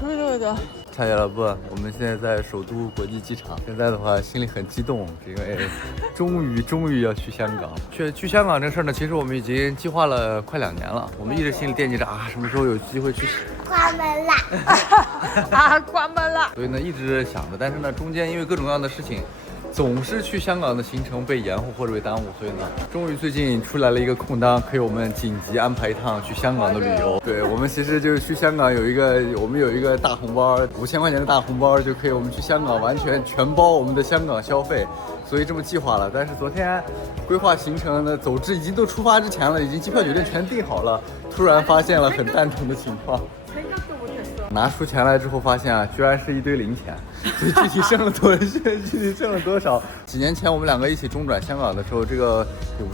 对的。差点了不？我们现在在首都国际机场，现在的话心里很激动，因为终于要去香港。去香港这事儿呢，其实我们已经计划了快2年了，我们一直心里惦记着啊，什么时候有机会去。关门了关门了。所以呢，一直想着，但是呢，中间因为各种各样的事情。总是去香港的行程被延误或者被耽误，所以呢，终于最近出来了一个空档，可以我们紧急安排一趟去香港的旅游。对，我们其实就是去香港我们有一个大红包，5000块钱的大红包就可以我们去香港完全全包我们的香港消费，所以这么计划了。但是昨天规划行程呢，走之已经都出发之前了，已经机票酒店全订好了，突然发现了很蛋疼的情况。拿出钱来之后，发现啊，居然是一堆零钱。所以具体剩了多少？几年前我们2个一起中转香港的时候，这个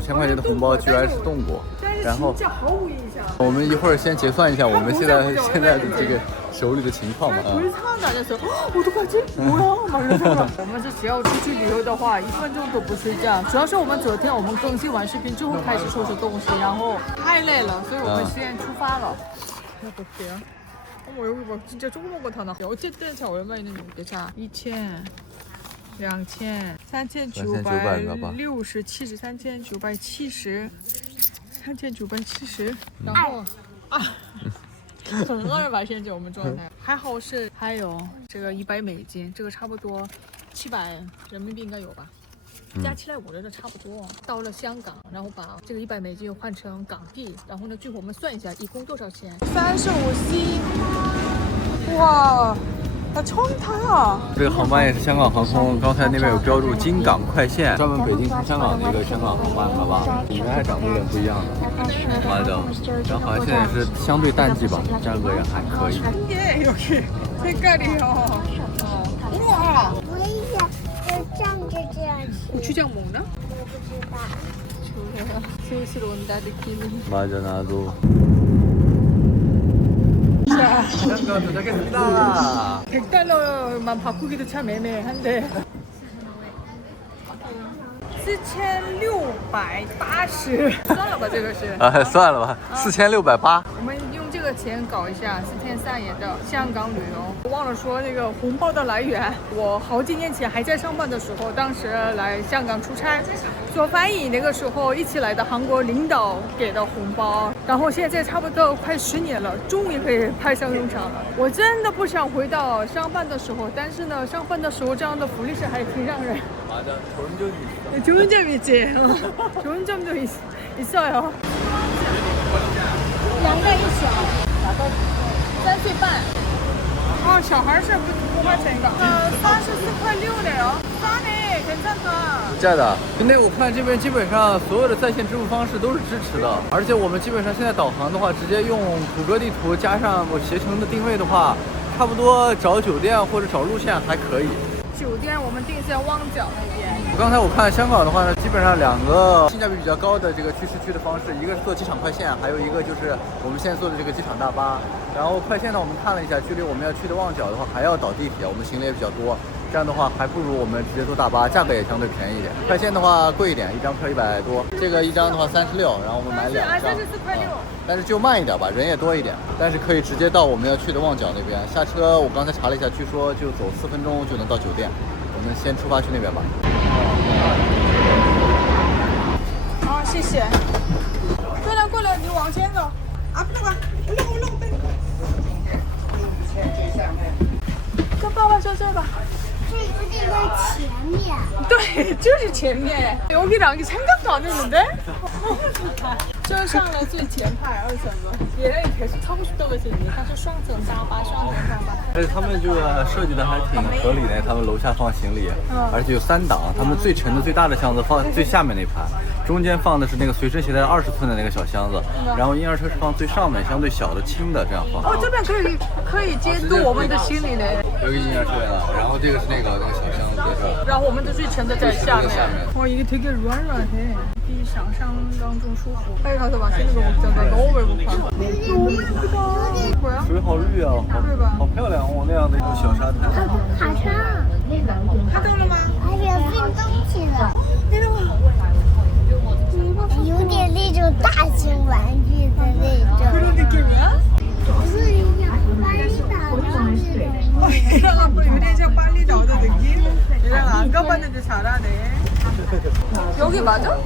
5000块钱的红包居然是动过。然后毫无印象。我们一会儿先结算一下我们现在的这个手里的情况吧。我都快惊了，马上了。我们这只要出去旅游的话，1分钟都不睡觉。主要是我们昨天更新完视频之后开始收拾东西，然后太累了，所以我们先出发了。어머 여기 막 진짜 조그만 거 다 나. 어쨌든 자 얼마 있는지 볼게. 자 2,000, 2,000, 3,960, 70, 3,970, 3,970. 然后很饿吧？现在我们状态还好是还有这个100美金，这个差不多700人民币应该有吧。加起来我觉得差不多。到了香港，然后把这个100美金换成港币，然后呢，最后我们算一下一共多少钱？35C。哇，好처음 타。这个航班也是香港航空，刚才那边有标注京港快线，专门北京从香港的一个香港航班，好吧？里面还长得有点不一样的。맞아。然后好像现在也是相对淡季吧，价格也还可以。耶，여기 색깔이요。哇，我也想站着这样吃。고추장 먹나? 我不知道。 스위스로 온다 느낌이. 맞아 나도.香港 도착했습니다. 100달러만 바꾸기도 참 애매한데. 4,680. 算了吧，这个是。算了吧，4680。我们用这个钱搞一下4天3夜的香港旅游。我忘了说那个红包的来源。我好几年前还在上班的时候，当时来香港出差做翻译，那个时候一起来的韩国领导给的红包。然后现在差不多快10年了，终于可以派上用场了。我真的不想回到上班的时候，但是呢，上班的时候这样的福利是还挺让人。 맞아, 좋은 점이 있어. 좋은 점이 있지. 좋은 점도 있어요. 2个一小3岁半。哦，小孩是不花钱的。34.6네요. 싸네, 괜찮다. 假的。근데我看这边基本上所有的在线支付方式都是支持的，而且我们基本上现在导航的话，直接用谷歌地图加上我携程的定位的话，差不多找酒店或者找路线还可以。 酒店我们定在旺角那边。刚才我看香港的话呢，基本上2个性价比比较高的这个去市区的方式，一个是坐机场快线，还有一个就是我们现在坐的这个机场大巴。然后快线呢，我们看了一下，距离我们要去的旺角的话还要倒地铁，我们行李也比较多，这样的话还不如我们直接坐大巴，价格也相对便宜一点。快线的话贵一点，一张票100多，这个一张的话36，然后我们买2张。34.6。但是就慢一点吧，人也多一点，但是可以直接到我们要去的旺角那边。下车我刚才查了一下，据说就走4分钟就能到酒店。 我们先出发去那边吧。好，谢谢。过来，你往前走。啊，那个，跟爸爸说这吧。这有点在前面。对，就是前面。여기랑 생각도 안 했는데? 就上了最前排2层了，别人也是타고 싶다고 했는데，它是双层大巴，而且他们这个设计的还挺合理的，他们楼下放行李，而且有3档，他们最沉的最大的箱子放最下面那排，中间放的是那个随身携带20寸的那个小箱子，然后婴儿车是放最上面相对小的轻的这样放。哦，这边可以监督我们的行李呢。有一个婴儿车了，然后这个是那个小箱子在这儿，然后我们的最沉的在下面。哇，이게 되게软软해。 想象当中舒服。빨리 가서 맛있는 거 먹자. 나 너무 배고파. 너무 예쁘다. 뭐야? 水好绿啊，好漂亮哦，那样的一个小沙滩。卡车。看到了吗？还有运东西的。有点那种大型玩具的那种。 그런 느낌이야? 不是一样，发 맞아?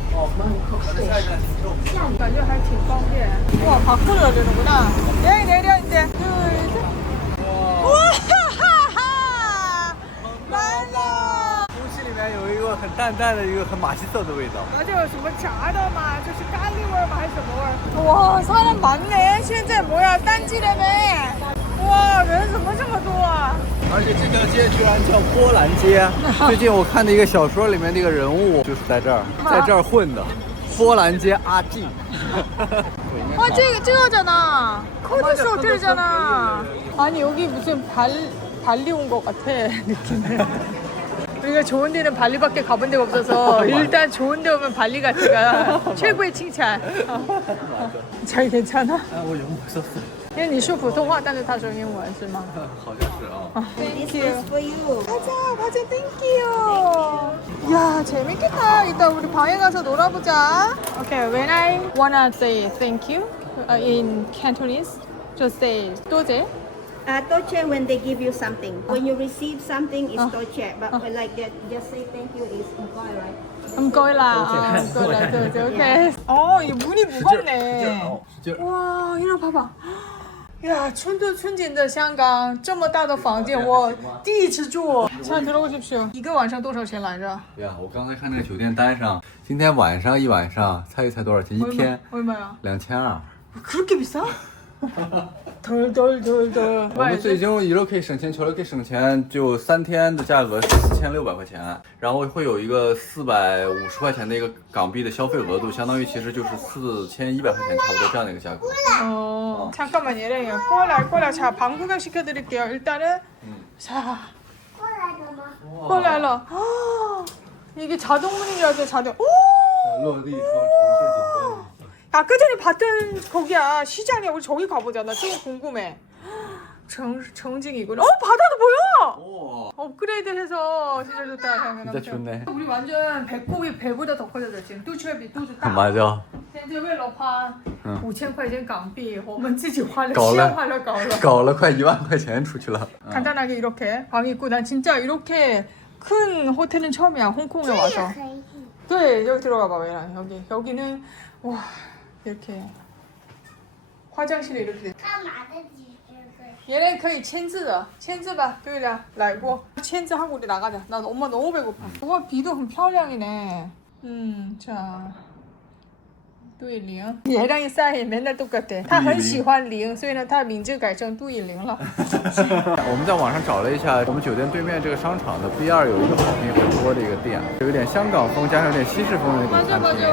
感觉还挺方便。哇，爬困了되는구나。 내려 이제. 와, 하하하. 만나. 空气里面有一个很淡淡的一个很马戏色的味道。 맞아요. 什么炸的嘛，就是咖喱味儿吗？还是什么味儿？哇，사람 많네。现在뭐야，淡季了没？哇，人怎么这么多啊？而且这条街居然叫波兰街。最近我看的一个小说里面的一个人物就是在这儿，在这儿混的。波兰街阿静。 아, 저거잖아. 코디스 호텔이잖아. 아니, 여기 무슨 발리 온 것 같아, 느낌이. 우리가 좋은 데는 발리밖에 가본 데가 없어서 일단 좋은 데 오면 발리 같아가 최고의 칭찬. 잘 괜찮아? 我永不说。因为你说普通话，但是他说英文是吗？好像是啊。 Thank you. 맞아, thank you. 야, 재밌겠다. 이따 우리 방에 가서 놀아보자. Okay, when I wanna say thank you in Cantonese, just say 도제. Toche when they give you something. When you receive something, it's toche. But when like that, just say thank you is umkoi, right? 음거일라, 음거일라, 도제. 오케이. 이 문이 무겁네. 와, 이리 봐봐. 呀，春度春景的香港这么大的房间，我第一次住。자 들어오십시오。一个晚上多少钱来着？对呀，我刚才看那个酒店单上，今天晚上一晚上，猜一猜多少钱？一天얼마야？ 2200。 그렇게 비싸? 덜덜덜덜. 我们最近이렇게省钱저렇게省钱，就3天的价格是4600块钱，然后会有一个450块钱的一个港币的消费额度，相当于其实就是4100块钱差不多这样的一个价格。 잠깐만 얘랑요. 꼬라. 자, 방구경 시켜드릴게요. 일단은 자. 꼬라라. 이게 자동문인 줄 알았어요. 자동. 오! 落地窗城市景观。 아까 전에 봤던 거기야. 시장이야. 우리 저기 가보자. 나 저거 궁금해. 정직이구나. 바다도 보여. 오. 업그레이드해서 진짜 좋다. 진짜 좋네. 우리 완전 배꼽이 배보다 더 커졌어 지금. 肚脐比肚子大。 맞아. 现在为了花5000块钱港币，我们自己花了搞了先花了搞了。 搞了快1万块钱出去了。 간단하게 이렇게 방이 있고 난 진짜 이렇게 큰 호텔은 처음이야. 홍콩에 와서. 可以。 네, 여기 들어가 봐. 얘랑 여기는 와 이렇게 화장실이 이렇게 돼. 干嘛的几十个？ 얘네 可以签字的. 签字吧. 그래来过. 签字 하고 우리 나가자. 나 엄마 너무 배고파. 와 비도 很漂亮이네. 자. 杜以玲 얘랑 사이 맨날 똑같아. 他很喜欢零，所以呢，他名字改成杜以玲了。我们在网上找了一下，我们酒店对面这个商场的 B2有一个好评很多的一个店，有点香港风加上有点西式风的那种餐厅。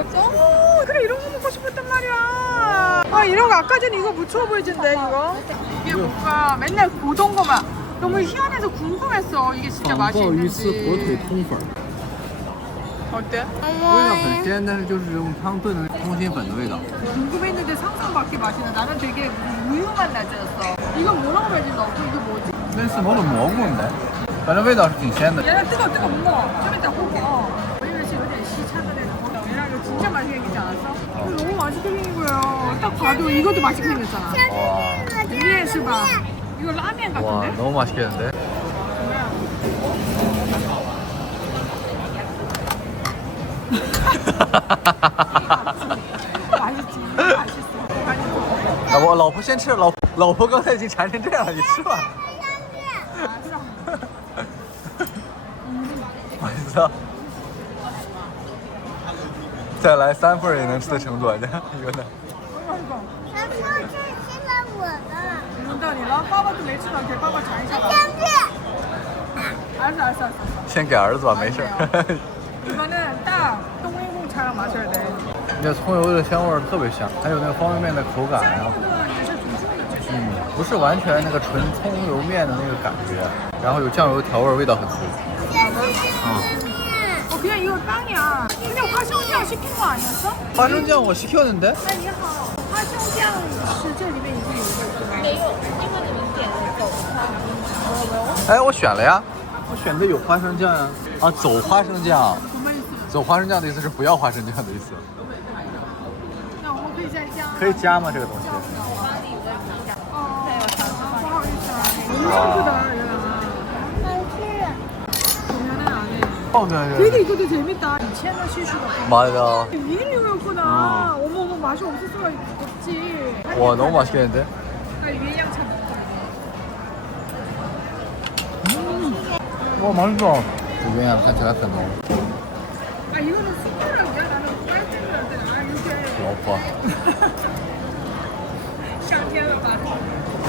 그래 이런 거 먹고 싶었단 말이야. 이런 거 아까 전에 이거 무추어 보이던데 이거. 이게 뭔가 맨날 보던 거만 너무 희한해서 궁금했어. 이게 진짜 맛이 있는지. 通粉， 어때? 味道很鲜，但是就是这种汤炖的通心粉的味道。 궁금했는데 상상 밖의 맛이나. 나는 되게 우유만 나지였어. 이건 뭐라고 해야 되나? 이게 뭐지? 类似某种蘑菇的，反正味道是挺鲜的。 얘랑 뜨거 먹어. 좀 이따 먹어. 이것이有点 시차가 되는 얘랑 이거 진짜 맛있게 생기지 않았어? 너무 맛있게 생긴 거예요. 딱 봐도 이것도 맛있게 생겼잖아. 哇 위에 是吧? 이거 라면 와 같은데? 너무 맛있겠는데? 맛있지. 맛있어. 我老婆先吃，老婆刚才已经馋成这样了，你吃吧。맛있어. 再来3份也能吃的程度，你看一个呢。 他说这是了我的。 轮到你了，爸爸都没吃呢，给爸爸尝一下吧。上去。알았어. 先给儿子吧，没事。 이거는 딱冬阴功차랑 마셔야 돼. 那葱油的香味儿特别香，还有那个方便面的口感，然后不是完全那个纯葱油面的那个感觉，然后有酱油调味，味道很足。 그냥 이거 빵이야. 그냥花生酱시킨 거 아니었어? 花生酱我시켰는데? 哎，你好，花生酱是这里面已经有一个是吗？没有，因为你们点的走花。哎，我选了呀，我选的有花生酱呀。啊，走花生酱。什么意思？走花生酱的意思是不要花生酱的意思。那我们可以再加。可以加吗？这个东西？哦，不好意思啊，너무 예쁘다 얘가. 好吃。 보면은 안에. 되게 이것도 재밌다. 2000원 시슈가. 맞아. 유인료였구나. 어머 맛이 없을 수가 없지. 와 너무 맛있겠는데? 아 유인양차. 와 맛있어. 유인양看起来很浓。 아 이거는 숟가락이야? 나는 빨대를 아 이렇게. 老婆。上天了吧？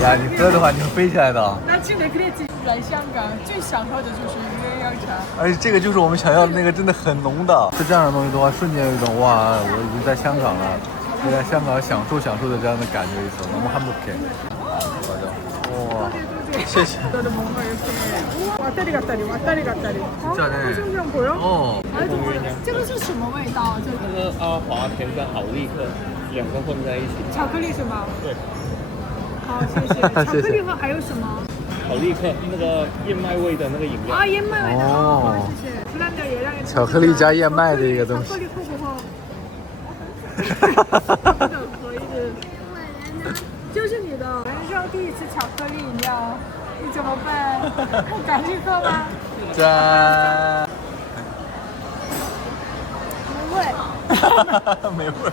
呀，你喝的话你会飞起来的。那去年可以来香港最想喝的就是鸳鸯茶。而且这个就是我们想要的那个，真的很浓的。吃这样的东西的话，瞬间有一种哇，我已经在香港了，就在香港享受的这样的感觉一种。너무 행복해。哇，谢谢。 나도 뭔가 이렇게 왔다리 갔다리 왔다리 갔다리. 진짜네. 좀 보여? 哦，哎，怎么这个是什么味道？这那个阿华田跟好立克两个混在一起。巧克力是吗？对，好，谢谢。巧克力和还有什么？好立克那个燕麦味的那个饮料。啊，燕麦味的。哦好，谢谢。弗兰德也让你巧克力加燕麦的一个东西巧克力喝不喝？真的可以。就是你的人生第一次巧克力饮料，你怎么办？敢去喝吗？짠。不会。没味儿。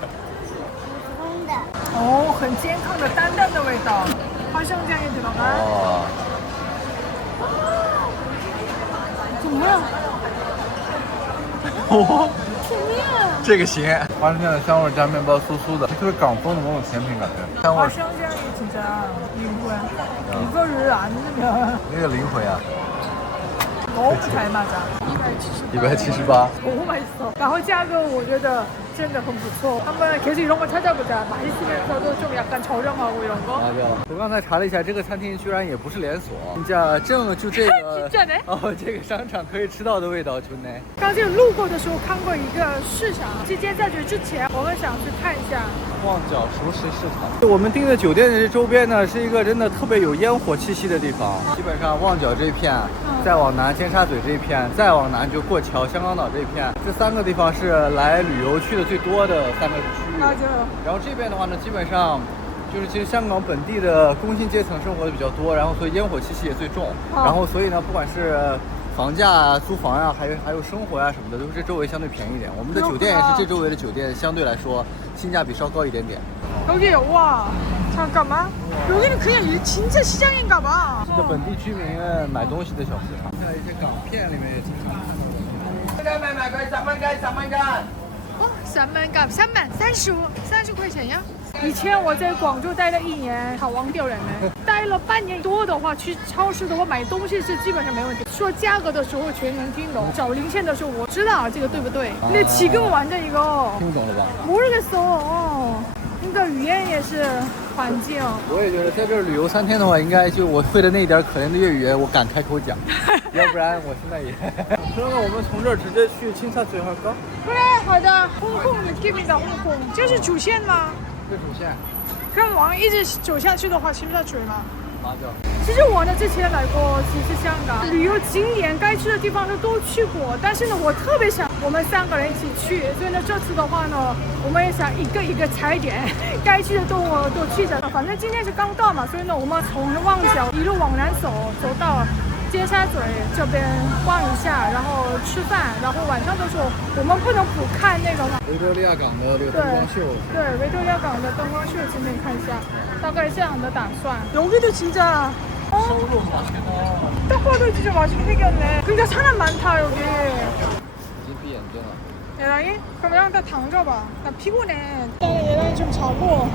空的。哦，很健康的淡淡的味道，花生酱也들어가。 哦。怎么样？哦，怎么样？这个行。花生酱的香味加面包酥酥的，特别港风的某种甜品感觉。香味花生酱也진짜灵魂，이거를 안 넣으면 那个灵魂呀。 너무 잘 맞아. 178. 너무 맛있어. 然后价格我觉得真的很不错. 한번 계속 이런 거 찾아보자. 맛있으면서도 좀 약간 저렴하고 이런 거. 맞아. 我刚才查了一下，这个餐厅居然也不是连锁，正就这个 진짜네? 这个商场可以吃到的味道，就那。刚才路过的时候看过一个市场，直接在这之前我们想去看一下。旺角熟食市场。我们订的酒店的周边呢，是一个真的特别有烟火气息的地方。基本上旺角这一片，再往南尖沙咀这一片，再往南就过桥香港岛这一片，这3个地方是来旅游去的最多的3个区域。然后这边的话呢，基本上就是其实香港本地的工薪阶层生活的比较多，然后所以烟火气息也最重。然后所以呢，不管是房价啊、租房呀、还有生活呀、什么的，都是这周围相对便宜一点。我们的酒店也是这周围的酒店，相对来说性价比稍高一点点。 여기 와 잠깐만 여기는 그냥 진짜 시장인가 봐. 是的本地居民买东西的小市场，在一些港片里面也经常看到。哦，3만 30块钱呀。以前我在广州待了1年，好忘掉人了。待了半年多的话，去超市的话买东西是基本上没问题。说价格的时候全能听懂，找零钱的时候我知道这个对不对。근데 지금 완전 이거 听懂了吧？ 모르겠어. 그러니까语言也是环境。我也觉得在这儿旅游3天的话，应该就我会的那一点可怜的粤语，我敢开口讲，要不然我现在也。那我们从这儿直接去青沙嘴할까？ 그래, 가자. 홍콩 느낌이다, 홍콩. 这是主线吗？这主线。 그럼往一直走下去的话，青沙咀吗？ 맞아。 其实我呢之前来过几次香港，旅游景点该去的地方都去过，但是呢，我特别想我们3个人一起去，所以呢，这次的话呢，我们也想一个一个踩点，该去的都去着。反正今天是刚到嘛，所以呢，我们从旺角一路往南走到尖沙咀这边逛一下，然后吃饭，然后晚上的时候我们不能不看那个维多利亚港的这个灯光秀。对，维多利亚港的灯光秀今天看一下，大概这样的打算。여기도 진짜 딱 봐도 진짜 맛있게 생겼네. 근데 사람 많다 여기. 已经闭眼睛了。 예랑이? 그럼让他躺着吧，나 피곤해. 예랑이 좀 자고.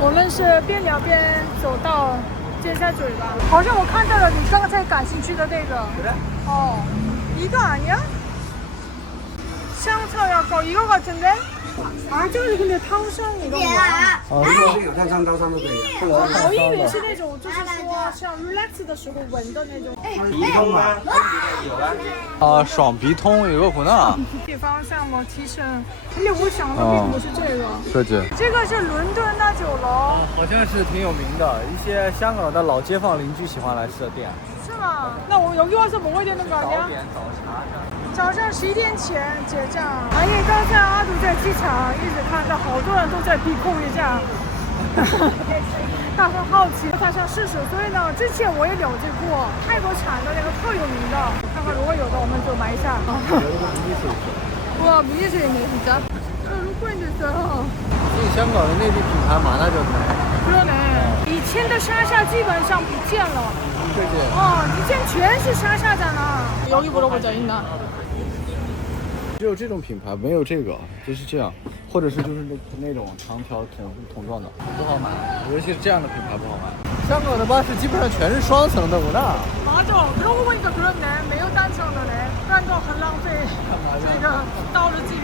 我们是边聊边走到尖沙咀吧。好像我看到了你刚才感兴趣的那个。 그래? 이거 아니야?香草药膏 이거 같은데? 아, 就是근데汤参 이거 뭐야? 这个有碳酸高山都可以，不能我以为是那种，就是说像 relax 的时候闻的那种。鼻痛吗？有啊。爽鼻通有个可能。地方像么提升，근데我想的并不是这个。这个是伦敦大酒楼。好像是挺有名的，一些香港的老街坊邻居喜欢来吃的店。是吗？那我여기 와서 먹어야 되는 거 아니야? 早茶。 早上11点前结账。因为刚才阿杜在机场一直看到好多人都在比空一下，他很好奇，他想试试。所以呢，之前我也了解过泰国产的那个特有名的，我看话，如果有的我们就买一下。와 미니스이네 진짜. 로고 있어요. 香港的内地品牌马上就来。 그러네. 以前的莎莎基本上不见了. 对对。以前全是莎莎잖아. 여기 물어보자 있나? 只有这种品牌，没有这个，就是这样，或者是就是那种长条桶状的，不好买，尤其是这样的品牌不好买。香港的巴士基本上全是双层的，我那。 맞아. 그러고 보니까 그렇네. 没有单层的嘞，不然就很浪费这个道路资源。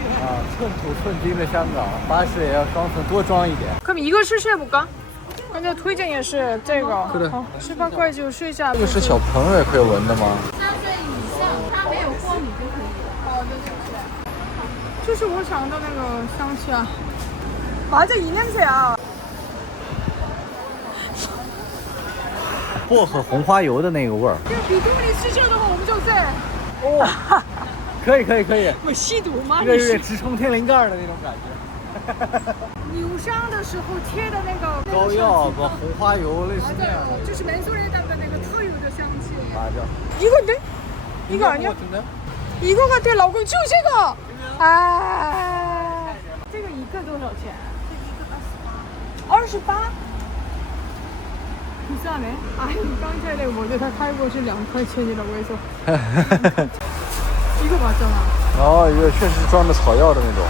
寸土寸金的香港，巴士也要双层多装一点。 그럼 이거试试해볼까? 근데 推荐也是这个。是的。 18块就试一下。这个是小朋友也可以闻的吗？ 3岁以上，他没有过敏就可以。好的，谢谢。就是我想的那个香气啊。맞아, 이 냄새야. 薄荷红花油的那个味儿。 比如你试这的话，我们就在。哦，可以可以可以。我吸毒吗？这个有点直冲天灵盖的那种感觉。扭伤的时候贴的那个膏药和红花油类似那样的。就是맨소리에다가那个特有的香气。 맞아. 이건데? 이거 아니야? 이거 같아,老公就这个。这个一个多少钱？28。비싸네. 아니, 깡차이래 뭐지? 다 타이거是2块钱이라고 해서. 이거 맞잖아. 哦，一个确实装的草药的那种。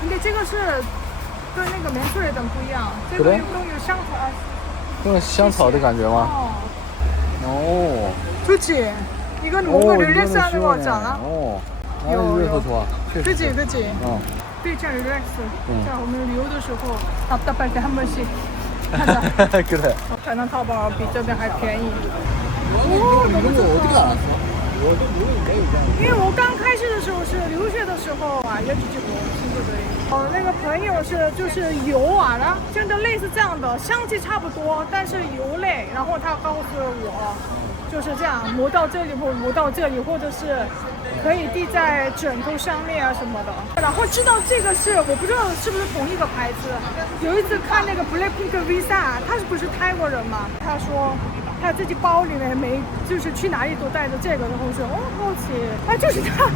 근데 这个是跟那个맨소리에等不一样，这个更有香草。更香草的感觉吗？哦。 그치? 이건 뭔가 릴렉스 하는 거 같잖아? 어. 이거 좋아. 그치, 그치? 어. 对，这样 relax。在我们旅游的时候，답답할 때 한 번씩 하자. 그래. 台南淘宝比这边还便宜。哦，너무 좋다. 어떻게 알았어? 因为我刚开始的时候是留学的时候啊，也只去过，对不对？那个朋友是就是油啊，然后真的类似这样的，香气差不多，但是油类。然后他告诉我，就是这样磨到这里或磨到这里，或者是可以滴在枕头上面啊什么的。然后知道这个是我不知道是不是同一个牌子。有一次看那个 Blackpink Visa， 他是不是泰国人嘛？他说。 他自己包里面就是去哪里都带着这个，然后我说好奇，就是他。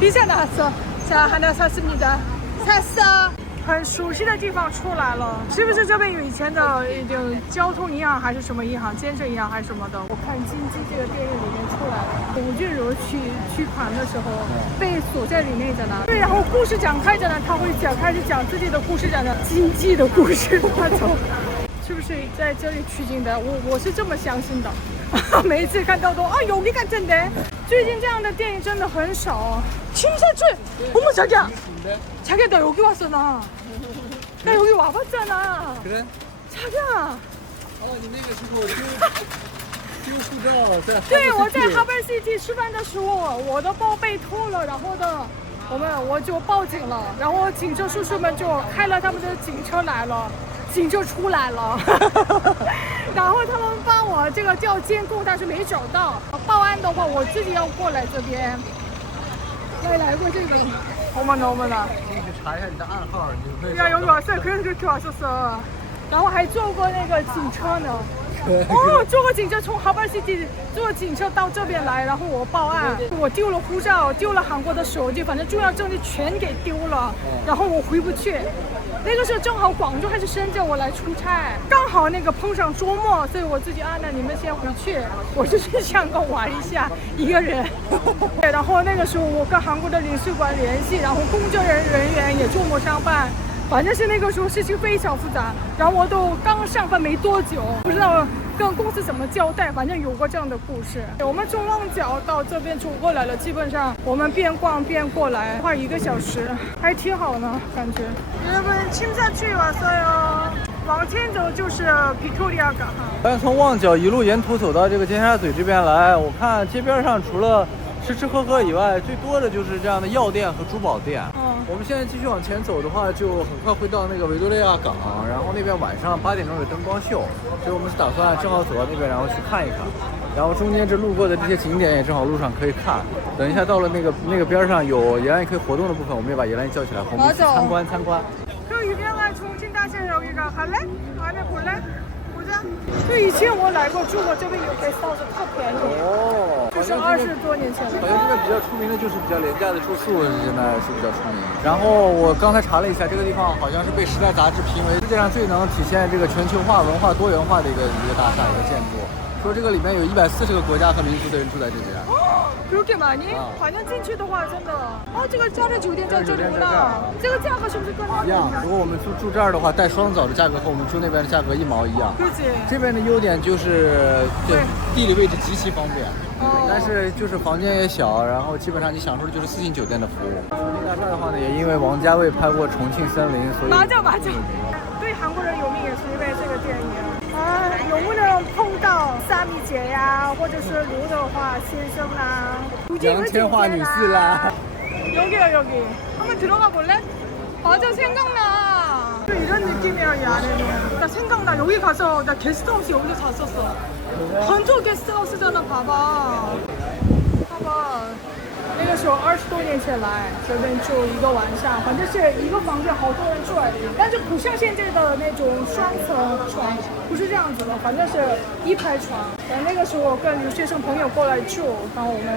비자 나왔어. 자, 하나 샀습니다. 샀어. 很熟悉的地方出来了，是不是这边有以前的交通银行还是什么银行，建设银行还是什么的？我看《金鸡》这个电影里面出来了，吴俊如取款的时候被锁在里面着呢。对，然后故事讲开着呢，他会开始讲自己的故事，讲的经济的故事，他从。 是不是在这里取景的？我是这么相信的。每一次看到都여기 같은데。最近这样的电影真的很少。침사출. 어머 자기야. 자기야 나 여기 왔어 나. 나 여기 와봤잖아. 그래? 자기야. 你那个时候丢护照在。对，我在 Harbour City 吃饭的时候，我的包被偷了，然后呢，我就报警了，然后警车叔叔们就开了他们的警车来了。 警就出来了，然后他们帮我这个调监控，但是没找到。报案的话，我自己要过来这边。来过这个了吗？어머나。 你去查一下你的暗号，你就可以。 야 여기 왔어요. 그렇게 왔었어. 然后还坐过那个警车呢。坐过警车从 Harbour City 坐警车到这边来，然后我报案，我丢了护照，丢了韩国的手机，反正重要证据全给丢了，然后我回不去。 那个时候正好广州还是深圳，我来出差，刚好那个碰上周末，所以我自己那你们先回去，我就去香港玩一下，一个人。对，然后那个时候我跟韩国的领事馆联系，然后工作人员也周末上班，反正是那个时候事情非常复杂。然后我都刚上班没多久，不知道跟公司怎么交代，反正有过这样的故事。我们从旺角到这边走过来了，基本上我们边逛边过来，花1个小时，还挺好呢，感觉。 여러분 침사추에 왔어요. 往前走就是빅토리아港。咱从旺角一路沿途走到这个尖沙咀这边来，我看街边上除了吃喝以外，最多的就是这样的药店和珠宝店。我们现在继续往前走的话，就很快会到那个维多利亚港，然后那边晚上8点钟有灯光秀，所以我们是打算正好走到那边，然后去看一看。然后中间这路过的这些景点也正好路上可以看。等一下到了那个边上有野兰可以活动的部分，我们也把野兰叫起来，我们一起参观。 그 유명한重庆大学여기가 갈래? 안에 볼래? 보자.就以前我来过住过这边有guest house特便宜，哦，就是20多年前好像这边比较出名的就是比较廉价的住宿，现在是比较出名。然后我刚才查了一下，这个地方好像是被《时代》杂志评为世界上最能体现这个全球化文化多元化的一个大厦一个建筑。说这个里面有140个国家和民族的人住在这边。 그렇게 많이? 반년 进去的话真的这个家的酒店在这里呢这个价格是不是跟一样，如果我们住这儿的话，带双早的价格和我们住那边的价格一毛一样。这边的优点就是对地理位置极其方便，但是就是房间也小，然后基本上你享受的就是4星酒店的服务。重庆大厦的话呢，也因为王家卫拍过《重庆森林》，所以맞아对韩国人有名也是因为这个电影能不能碰到沙米姐呀或者是刘德华先生啦杨千嬅女士啦 여기야 여기 한번 들어가 볼래? 맞아 생각나 이런 느낌이야 이 안에는 나 생각나 여기 가서 나 게스트하우스 여기서 잤었어 건조 게스트하우스잖아 봐봐 那个时候20多年前来这边住一个晚上，反正是一个房间好多人住而已，但是不像现在的那种双层床，不是这样子的，反正是一排床。然后那个时候跟留学生朋友过来住，然后我们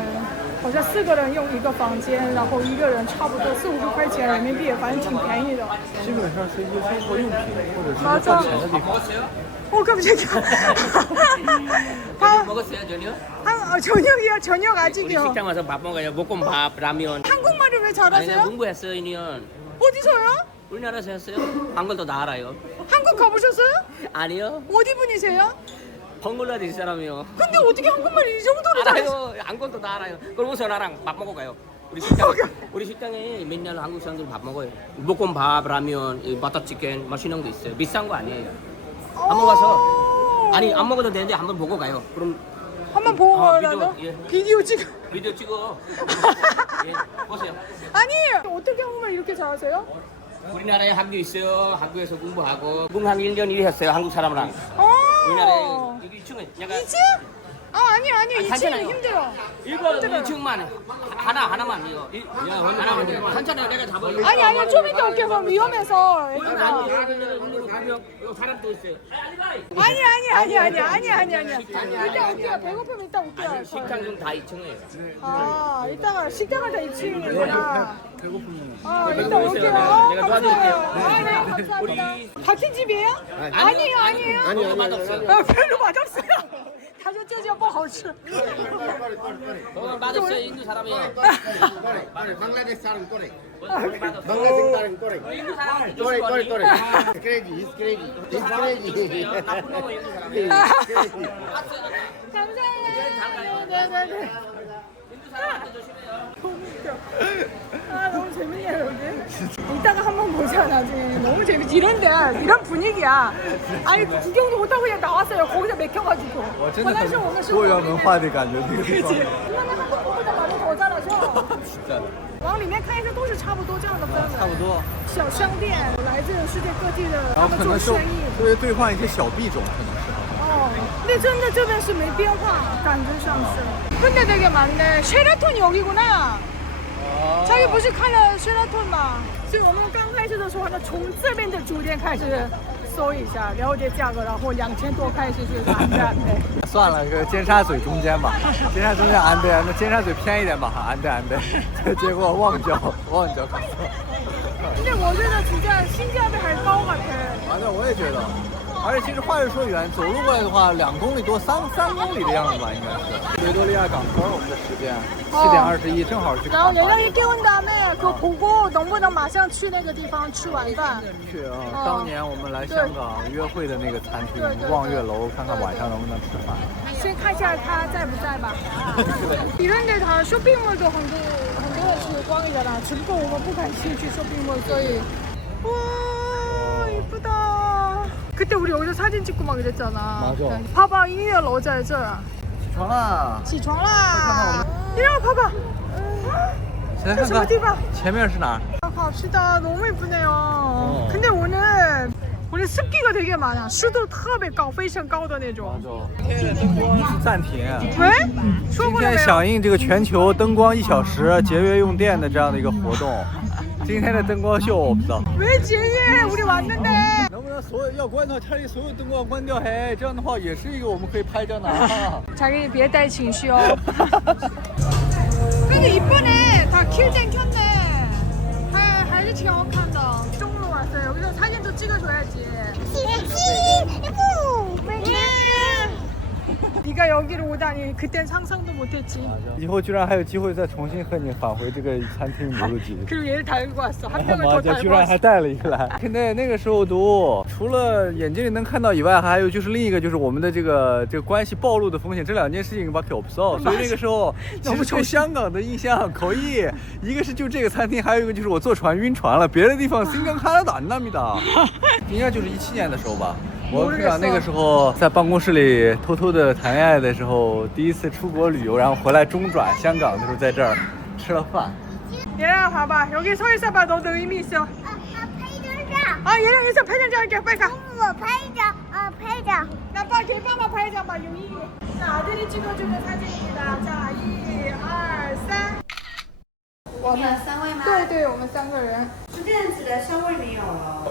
好像4个人用一个房间，然后一个人差不多40-50块钱人民币，反正挺便宜的。基本上是一个生活用品或者是换钱的地方。 깜짝이야. 먹었어요 저녁? 저녁이요? 저녁 우리 아직이요. 식당 와서 밥 먹어요. 볶음밥, 라면. 한국말을 왜 아니 잘하세요? 내가 공부했어요 2년. 어디서요? 우리나라에서 했어요. 한글도 다 알아요. 한국 가보셨어요? 아니요. 어디 분이세요? 벙글라데시 사람이요. 근데 어떻게 한국말 이 정도로 잘하세요? 알아요. 한글도 다 알아요. 그럼 오세요 나랑 밥 먹고 가요. 우리 식당에 맨날 한국 사람들 밥 먹어요. 볶음밥, 라면, 버터치킨 맛있는 거 있어요. 비싼 거 아니에요. 한번 와서 아니 안 먹어도 되는데 한번 보고 가요. 그럼 한번 보고 아, 가라고? 비디오, 예. 비디오 찍어. 비디오 찍어. 예, 보세요. 아니에요. 어떻게 한국말 이렇게 잘하세요? 우리나라에 학교 있어요. 학교에서 공부하고 공항 1년 일했어요. 한국 사람이랑. 우리나라에 여기 2층에 약간 2층? 아니 2층은 괜찮아요. 힘들어. 이거 2층만 하나만 이거 하나만 괜찮아요. 내가 잡아요. 아니 좀 이따 올게요. 그럼 위험해서. 아니 사람 또 있어요. 아니. 이따 올게요. 배고프면 이따 올게요. 식당 좀 다 2층이에요. 이따가 식당은 다 2층이구나. 배고프면 이따 올게요. 내가 도와드릴게요. 네, 감사합니다. 같은 집이에요? 아니에요. 아니요, 맛없어요. 별로 맛없어요. 他说这不好吃。 맛없어요. 인도 사람이에요. 방글라데시 사람 꼬레. 맛없어요. 방글라데시 사람 꼬레. 인도 사람 꼬레. 크레이지, 크레이지. 나쁜 놈은 인도 사람이에요. 감사해요. 네네네. 인도 사람한테 조심해요. 너무 재밌네요 여기. 이따가 한번 보자 나중에. 너무 재밌지. 이런 분위기야. 아니 구경도 못하고 그냥 나왔어요. 거기서 맥혀가지고. 真的很多元文化的感觉，这个地方。 이거는 한국보다 많이 더 잘하죠. 是的，往里面看一下都是差不多这样的氛围。差不多。小商店，来自世界各地的，他们然后可能是做生意。对兑换一些小币种，可能是。 근데真的这边是没变化，感觉上是。근데 되게 많네. 쉐라톤 여기구나. 자기 不是看了 쉐라톤吗？所以我们刚开始的时候呢，从这边的酒店开始搜一下，了解价格，然后2000多开始是安对安对。算了，个尖沙咀中间吧，尖沙咀中间安对，那尖沙咀偏一点吧，安对安对。结果旺角搞错。 근데 我觉得진짜性价比还高같아。 反正我也觉得。 而且其实话又说远，走路过来的话，2公里多，3公里的样子吧，应该是。维多利亚港边我们的时间7点21，正好去。然后연락이 깨운 다음에 그거 보고能不能马上去那个地方吃晚饭？去啊！当年我们来香港约会的那个餐厅望月楼，看看晚上能不能吃饭。先看一下他在不在吧。이런 데 다 쇼핑몰도很多人去逛이잖아。只不过我们不敢进去쇼핑몰，所以。와 이쁘다。 그때 우리 여기서 사진 찍고 막 이랬잖아. 맞아. 봐봐音乐楼在这儿.起床啦！起床啦! 이리 봐봐. 现在看看前面是哪儿？ 갑시다. 너무 예쁘네요. 근데 오늘 습기가 되게 많아.湿度特别高，非常高的那种。灯光是暂停。喂？说今过了没有？天响应这个全球灯光1小时节约用电的这样的一个活动。今天的灯光秀我不知道。 왜 제예 우리 왔는데. 能不能所有要关掉家里所有灯光关掉？嘿，这样的话也是一个我们可以拍照的啊。 자기 别带情绪哦. 근데 이쁘네. 다 킬젠 켰네.还是挺好看的. 종로 왔어요. 여기서 사진도 찍어줘야지. 네가 여기로 오다니 그땐 상상도 못했지. 以后居然还有机会再重新和你返回这个餐厅母乳鸡。 그리고 얘를 달고 왔어. 한 명을 더 妈，这居 달고 然还 왔어. 带了一个来。现在那个时候都除了眼睛里能看到以外，还有就是另一个就是我们的这个关系暴露的风险，这两件事情把给不到。所以那个时候其实对香港的印象口译，一个是就这个餐厅，还有一个就是我坐船晕船了，别的地方新刚看得到那么的。应该就是17年的时候吧。 我科长那个时候在办公室里偷偷的谈恋爱的时候，第一次出国旅游，然后回来中转香港的时候，在这儿吃了饭。 얘랑 봐봐. 여기 서 있어봐. 너도 의미 있어. 얘랑 있어.拍张照할게. 빨리 가. 我拍照，拍照。 나 빨리给爸爸拍一张吧，有意义。 자, 아들이 찍어주는 사진입니다. 자, 1, 2, 3. 我们3位吗？对对，我们3个人。是这样子的，香味没有了。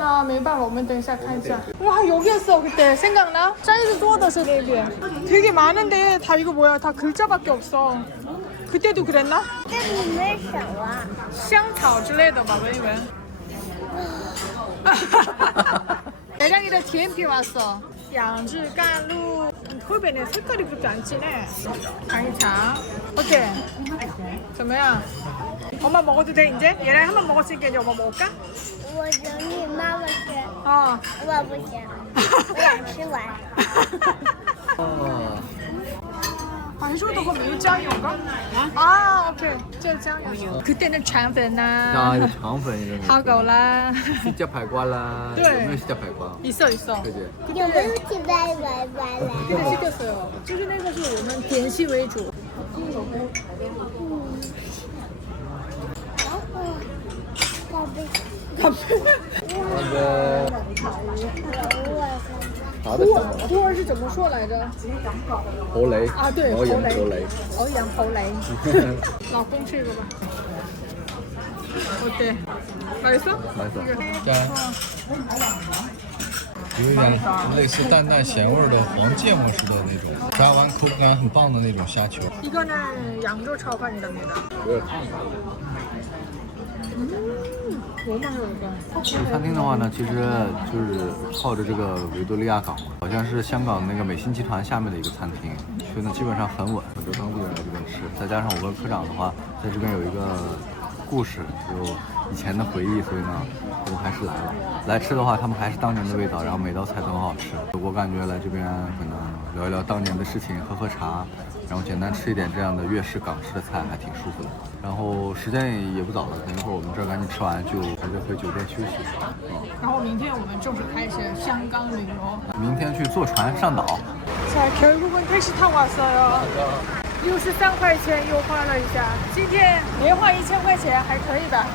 那没办法，我们等一下看一下。와 여기였어 그때 생각나? 사이즈 쏘아더서 대비해. 되게 많은데 다 이거 뭐야? 다 글자밖에 없어. 그때도 그랬나? 这里没手啊。香草之类的吧，闻一闻。 대량이랑 DMP 왔어. 양주간루. 홀베네 색깔이 그렇게 안 진해. 강희창. 어때? 怎么样? 엄마 먹어도 돼 이제? 얘랑 한번 먹었으니까 이제 엄마 먹을까? 我等你妈妈吃， 어. 我不行，我想吃完。 白说的话没有酱油吗? 아, 오케이. 这酱油. 그때는肠粉 啊， 나. 有肠粉，有 하고啦. 西加排瓜啦，对有没有西加排瓜？ 있어 있어. 对对。有没有去拜拜拜来？ 그때 시켰어요. 就是那个是我们点心为主. 好的，普洱是怎么说来着? 侯雷啊，对，熬羊侯雷侯雷。 어양侯雷. 老公吃一个吧. 어때? 맛있어? 맛있어. 짠. 有点类似淡淡咸味的黄芥末似的那种，炸完口感很棒的那种虾球。 이거는 양조炒饭이랍니다. 너무 맛있어. 这个餐厅的话呢，其实就是靠着这个维多利亚港，好像是香港那个美心集团下面的一个餐厅，所以呢基本上很稳，很多当地人来这边吃。再加上我跟科长的话，在这边有一个故事，有以前的回忆，所以呢我们还是来了。来吃的话，他们还是当年的味道，然后每道菜都很好吃。我感觉来这边可能聊一聊当年的事情，喝喝茶，然后简单吃一点这样的粤式港式的菜，还挺舒服的。然后时间也不早了，等一会儿我们这儿赶紧吃完就直接回酒店休息。然后明天我们正式开始香港旅游. 明天去坐船上岛。 자, 결국은 택시 타고 왔어요. 63块钱又花了一下. 今天连花1000块钱还可以吧?